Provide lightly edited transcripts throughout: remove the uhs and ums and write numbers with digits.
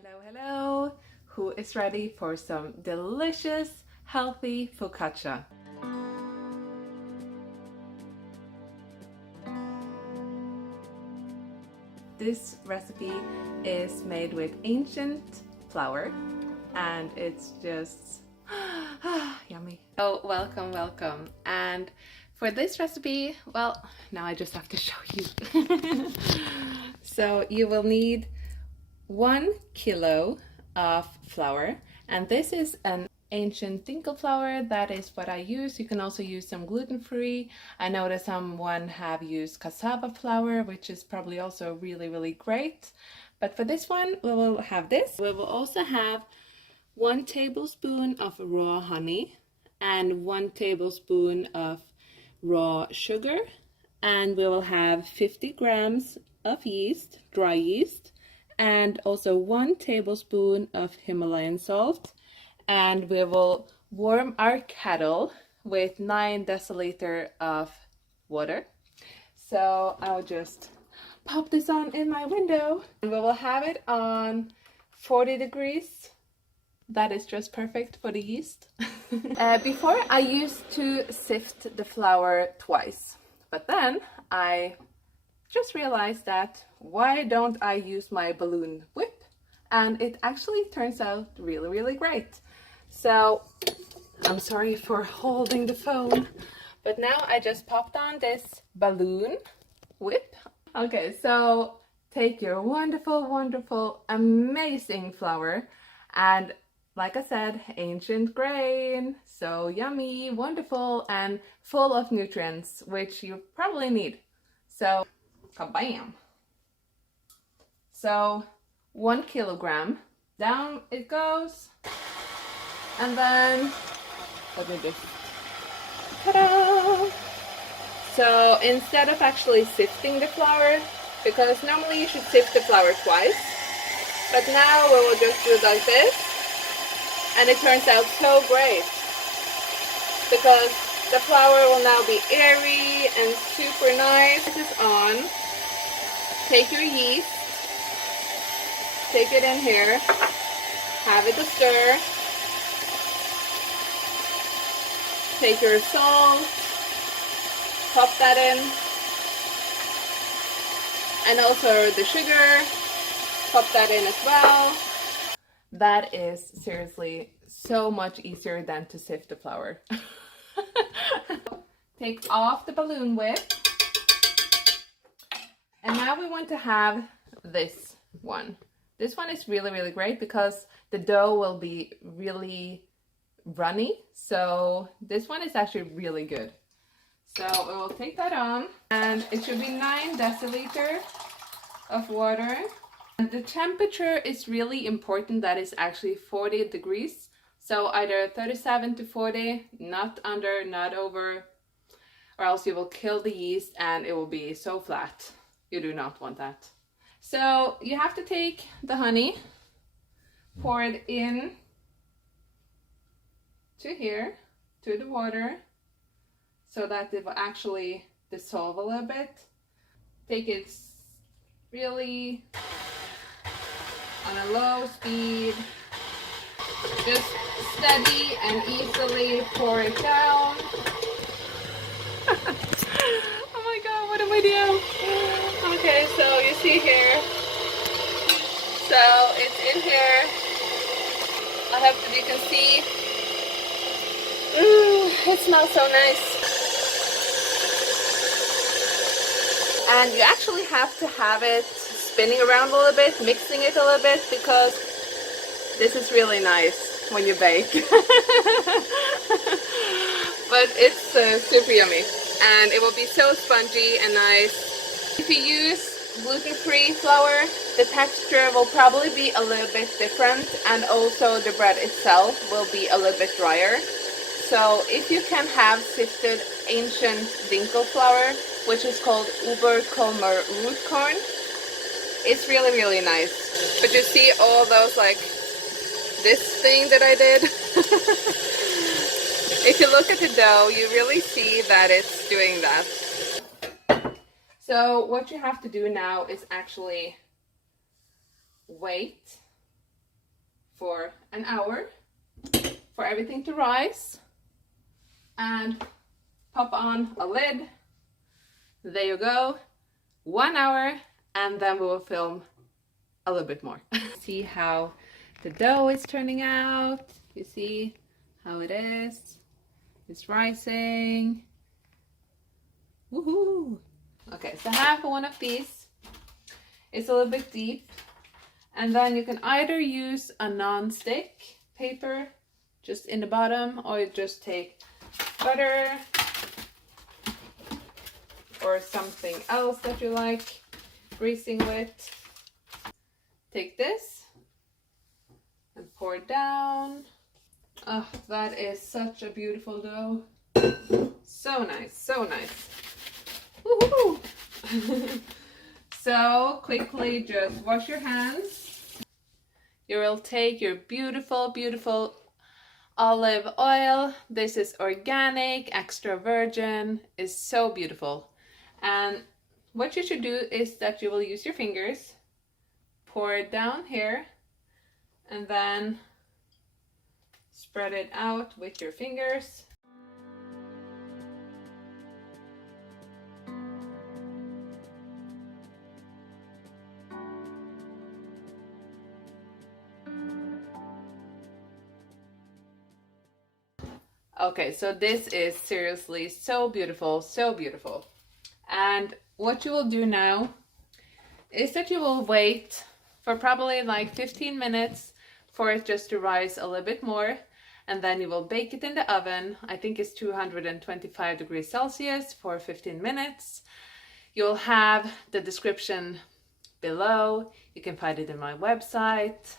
Hello, hello! Who is ready for some delicious, healthy focaccia? This recipe is made with ancient flour and it's just yummy. So welcome, welcome. And for this recipe, well, now I just have to show you. So you will need 1 kilo of flour, and this is an ancient dinkel flour. That is what I use. You can also use some gluten-free. I know that someone have used cassava flour, which is probably also really great, but for this one we will have this. We will also have 1 tablespoon of raw honey and 1 tablespoon of raw sugar, and we will have 50 grams of yeast, dry yeast, and also 1 tablespoon of Himalayan salt. And we will warm our kettle with 9 deciliter of water. So I'll just pop this on in my window, and we will have it on 40 degrees. That is just perfect for the yeast. Before I used to sift the flour twice, but then I just realized that why don't I use my balloon whip, and it actually turns out really great. So I'm sorry for holding the phone, but now I just popped on this balloon whip. Okay, so take your wonderful amazing flour, and like I said, ancient grain, so yummy, wonderful, and full of nutrients, which you probably need. So kabam! So 1 kilogram, down it goes, and then let me just, ta-da! So instead of actually sifting the flour, because normally you should sift the flour twice, but now we will just do it like this, and it turns out so great because the flour will now be airy and super nice. This is on. Take your yeast, take it in here, have it a stir, take your salt, pop that in, and also the sugar, pop that in as well. That is seriously so much easier than to sift the flour. Take off the balloon whip. And now we want to have this one. This one is really great because the dough will be really runny. So this one is actually really good. So we will take that on, and it should be 9 deciliter of water. And the temperature is really important. That is actually 40 degrees. So either 37 to 40, not under, not over, or else you will kill the yeast and it will be so flat. You do not want that. So you have to take the honey, pour it in to here, to the water, so that it will actually dissolve a little bit. Take it really on a low speed, just steady and easily pour it down. Oh my god, what am I doing? Okay, so you see here, so it's in here. I hope that you can see. Ooh, it smells so nice. And you actually have to have it spinning around a little bit, mixing it a little bit, because this is really nice when you bake. But it's super yummy, and it will be so spongy and nice. If you use gluten-free flour, the texture will probably be a little bit different, and also the bread itself will be a little bit drier. So if you can have sifted ancient dinkel flour, which is called Uberkolmer root corn, it's really nice. But you see all those, like this thing that I did? If you look at the dough, you really see that it's doing that. So what you have to do now is actually wait for an hour for everything to rise, and pop on a lid. There you go, 1 hour, and then we will film a little bit more. See how the dough is turning out. You see how it is. It's rising. Woohoo! Okay, so I have one of these. It's a little bit deep, and then you can either use a non-stick paper just in the bottom, or you just take butter or something else that you like greasing with. Take this and pour it down. Oh, that is such a beautiful dough. So nice, so nice. Woohoo! So quickly just wash your hands. You will take your beautiful, beautiful olive oil. This is organic, extra virgin. It's so beautiful. And what you should do is that you will use your fingers, pour it down here, and then spread it out with your fingers. Okay, so this is seriously so beautiful, so beautiful. And what you will do now is that you will wait for probably like 15 minutes for it just to rise a little bit more, and then you will bake it in the oven. I think it's 225 degrees Celsius for 15 minutes. You'll have the description below. You can find it in my website.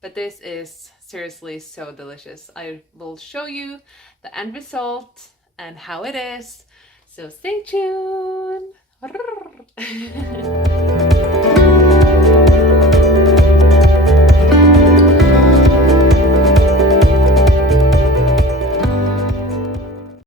But this is seriously so delicious. I will show you the end result and how it is. So stay tuned.